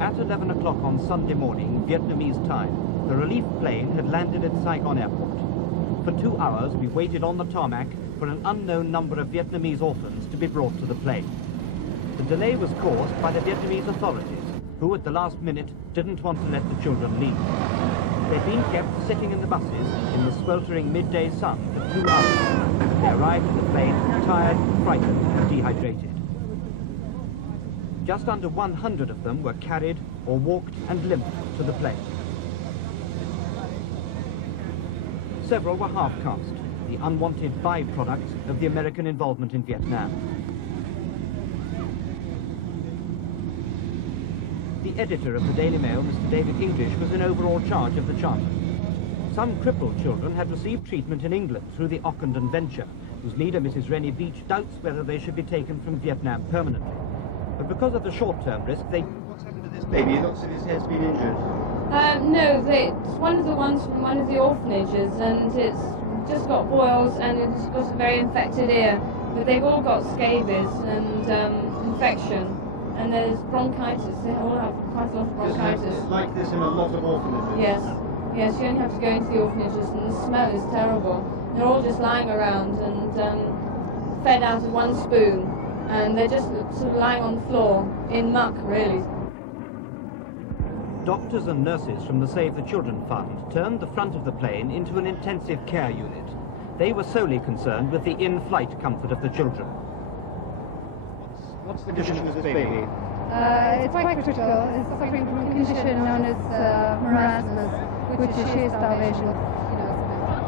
At 11 o'clock on Sunday morning, Vietnamese time, the relief plane had landed at Saigon Airport. For 2 hours, we waited on the tarmac for an unknown number of Vietnamese orphans to be brought to the plane. The delay was caused by the Vietnamese authorities, who at the last minute didn't want to let the children leave. They'd been kept sitting in the buses in the sweltering midday sun for 2 hours. They arrived at the plane tired, frightened and dehydrated. Just under 100 of them were carried or walked and limped to the plane. Several were half-caste, the unwanted byproducts of the American involvement in Vietnam. The editor of the Daily Mail, Mr. David English, was in overall charge of the charter. Some crippled children had received treatment in England through the Ockendon venture, whose leader, Mrs. Rennie Beach, doubts whether they should be taken from Vietnam permanently. But because of the short-term risk, they... What's happened to this baby? It looks as if his head's been injured. No, it's one of the ones from one of the orphanages, and it's just got boils and it's got a very infected ear. But they've all got scabies and infection, and there's bronchitis. They all have quite a lot of bronchitis. It's like this in a lot of orphanages. Yes, yes. You only have to go into the orphanages, and the smell is terrible. They're all just lying around and fed out of one spoon. And they're just sort of lying on the floor in muck, really. Doctors and nurses from the Save the Children Fund turned the front of the plane into an intensive care unit. They were solely concerned with the in-flight comfort of the children. What's the condition of this baby? It's quite critical. It's suffering from a condition known as marasmus, which is sheer starvation.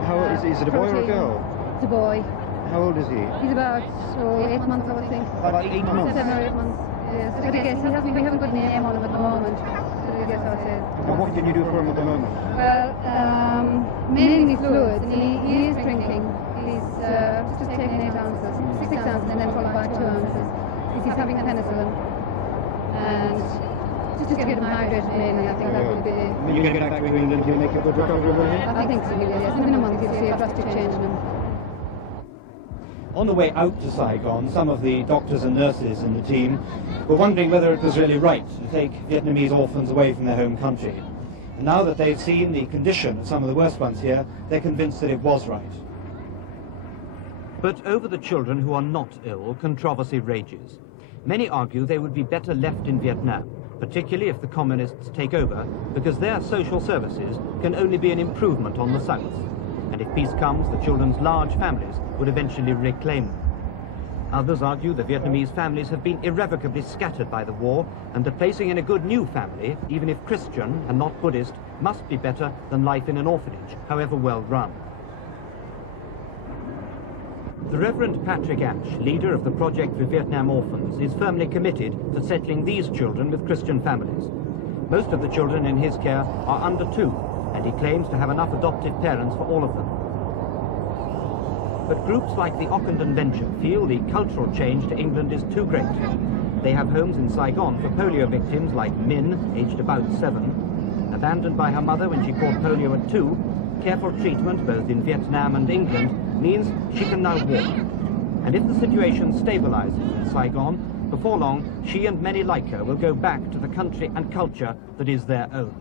How is it a boy or a girl? It's a boy. How old is he? He's about 8 months, I would think. About 8 months? 7 or 8 months. Yes. But I guess we haven't got a name on him at the moment. So I guess I would say. What can you do for him at the moment? Well, mainly fluids, and he is drinking. He's just taking 8 ounces, 6 ounces, and then followed by 2 ounces. He's having penicillin. And just to get him hydrated mainly, I think that would be... When you get back to England, he'll make a good recovery, will he? I think so, yes. In a month, you'll see a drastic change in him. On the way out to Saigon, some of the doctors and nurses in the team were wondering whether it was really right to take Vietnamese orphans away from their home country. And now that they've seen the condition of some of the worst ones here, they're convinced that it was right. But over the children who are not ill, controversy rages. Many argue they would be better left in Vietnam, particularly if the communists take over, because their social services can only be an improvement on the South. And if peace comes, the children's large families would eventually reclaim them. Others argue the Vietnamese families have been irrevocably scattered by the war, and that placing in a good new family, even if Christian and not Buddhist, must be better than life in an orphanage, however well run. The Reverend Patrick Ash, leader of the Project for Vietnam Orphans, is firmly committed to settling these children with Christian families. Most of the children in his care are under 2, and he claims to have enough adopted parents for all of them. But groups like the Ockendon Venture feel the cultural change to England is too great. They have homes in Saigon for polio victims like Min, aged about 7, abandoned by her mother when she caught polio at 2. Careful treatment both in Vietnam and England means she can now walk. And if the situation stabilizes in Saigon, before long, she and many like her will go back to the country and culture that is their own.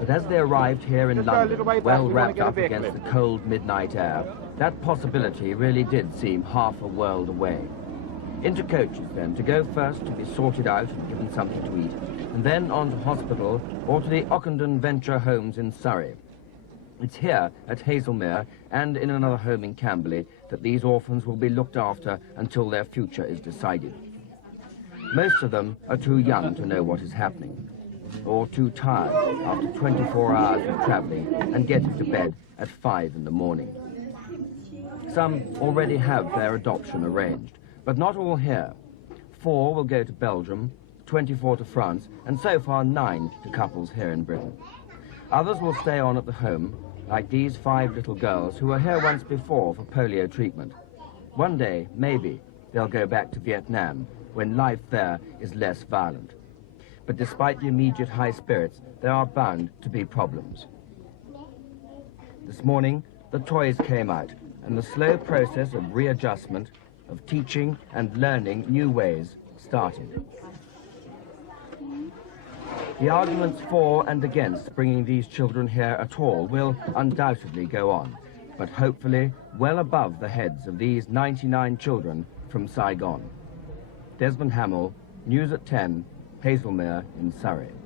But as they arrived here in London, well wrapped up against the cold midnight air, that possibility really did seem half a world away. Into coaches then, to go first to be sorted out and given something to eat, and then on to hospital or to the Ockendon Venture homes in Surrey. It's here at Haslemere and in another home in Camberley that these orphans will be looked after until their future is decided. Most of them are too young to know what is happening, or too tired after 24 hours of travelling and getting to bed at 5 in the morning. Some already have their adoption arranged, but not all here. 4 will go to Belgium, 24 to France, and so far 9 to couples here in Britain. Others will stay on at the home, like these 5 little girls who were here once before for polio treatment. One day, maybe, they'll go back to Vietnam when life there is less violent. But despite the immediate high spirits, there are bound to be problems. This morning, the toys came out, and the slow process of readjustment, of teaching and learning new ways, started. The arguments for and against bringing these children here at all will undoubtedly go on, but hopefully well above the heads of these 99 children from Saigon. Desmond Hamill, News at 10, Haslemere in Surrey.